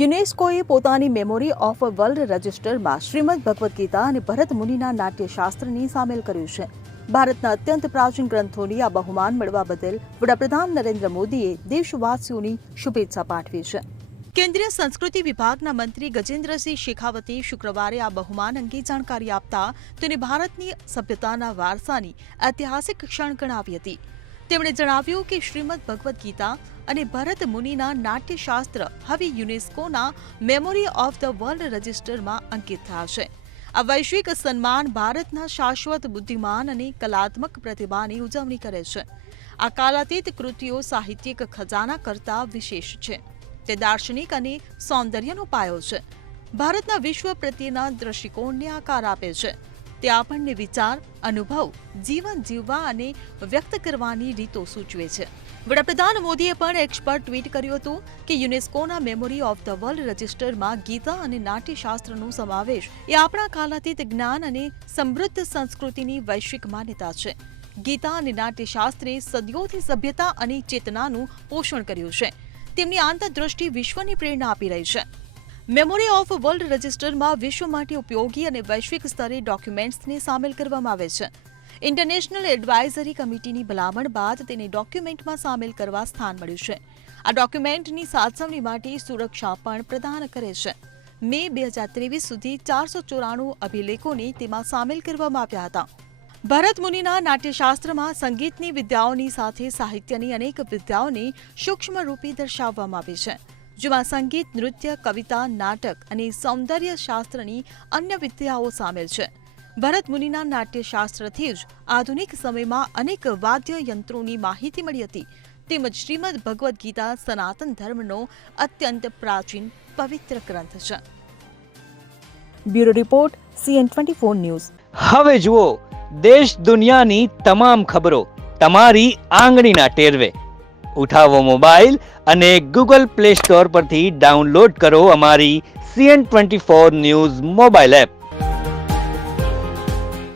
યુનેસ્કોએ પોતાની memory of world રજિસ્ટરમાં શ્રીમદ ભગવદ્ ગીતા અને ભરત મુનિના નાટ્યશાસ્ત્રને સામેલ કર્યું છે. ભારતના અત્યંત પ્રાચીન ગ્રંથોની આ બહુમાન મળવા બદલ વડાપ્રધાન નરેન્દ્ર મોદીએ દેશવાસીઓની શુભેચ્છા પાઠવી છે. કેન્દ્રીય સંસ્કૃતિ વિભાગના મંત્રી ગજેન્દ્રસિંહ શેખાવતે શુક્રવારે આ બહુમાન અંગે જાણકારી આપતા તેને ભારતની સભ્યતાના વારસાની ઐતિહાસિક ક્ષણ ગણાવી હતી. તેમણે જણાવ્યું કે શ્રીમદ ભગવદ્ ગીતા અને ભરત મુનિના નાટ્યશાસ્ત્ર હવે યુનેસ્કોના મેમોરી ઓફ ધ વર્લ્ડ રજિસ્ટરમાં અંકિત થયા છે. આ વૈશ્વિક સન્માન ભારતના શાશ્વત બુદ્ધિમાન અને કલાત્મક પ્રતિભાની ઉજવણી કરે છે. આ કાલાતીત કૃતિઓ સાહિત્યિક ખજાના કરતાં વિશેષ છે. તે દાર્શનિક અને સૌંદર્યનો પાયો છે. ભારતના વિશ્વ પ્રત્યેના દ્રષ્ટિકોણને આકાર આપે છે. તે આપણને વિચાર, અનુભવ, જીવન જીવવા અને વ્યક્ત કરવાની રીતો સૂચવે છે. વડાપ્રધાન મોદીએ પણ એક્સ પર ટ્વીટ કર્યું હતું કે યુનેસ્કોના મેમોરી ઓફ ધ વર્લ્ડ રજિસ્ટરમાં ગીતા અને નાટ્યશાસ્ત્રનો સમાવેશ એ આપણા કાલાતીત જ્ઞાન અને સમૃદ્ધ સંસ્કૃતિની વૈશ્વિક માન્યતા છે. ગીતા અને નાટ્યશાસ્ત્રે સદીઓથી સભ્યતા અને ચેતનાનું પોષણ કર્યું છે. તેમની આંતરદૃષ્ટિ વિશ્વની પ્રેરણા આપી રહી છે. મેમોરી ઓફ વર્લ્ડ રજિસ્ટરમાં વિશ્વ માટે ઉપયોગી અને વૈશ્વિક સ્તરે ડોક્યુમેન્ટ્સને સામેલ કરવામાં આવે છે. ઇન્ટરનેશનલ એડવાઇઝરી કમિટીની ભલામણ બાદ તેને ડોક્યુમેન્ટમાં સામેલ કરવા સ્થાન મળ્યું છે. આ ડોક્યુમેન્ટની સાચવણી માટે સુરક્ષા પણ પ્રદાન કરે છે. મે 2023 સુધી 494 અભિલેખોને તેમાં સામેલ કરવામાં આવ્યા હતા. ભરત મુનિના નાટ્યશાસ્ત્રમાં સંગીતની વિદ્યાઓની સાથે સાહિત્યની અનેક વિદ્યાઓને સૂક્ષ્મ રૂપે દર્શાવવામાં આવી છે. જેમાં સંગીત, નૃત્ય, કવિતા, નાટક અને સૌંદર્ય શાસ્ત્રની અન્ય વિદ્યાઓ સામેલ છે. ભરત મુનિના નાટ્યશાસ્ત્રથી જ આધુનિક સમયમાં અનેક વાદ્ય યંત્રોની માહિતી મળી હતી. તેમજ શ્રીમદ ભગવદ્ ગીતા સનાતન ધર્મનો અત્યંત પ્રાચીન પવિત્ર ગ્રંથ છે. Bureau report CN24 news. હવે જુઓ દેશ દુનિયાની તમામ ખબરો તમારી આંગળીના ટેરવે. ઉઠાવો મોબાઈલ અને Google Play Store પરથી ડાઉનલોડ કરો અમારી CN24 ન્યૂઝ મોબાઈલ એપ.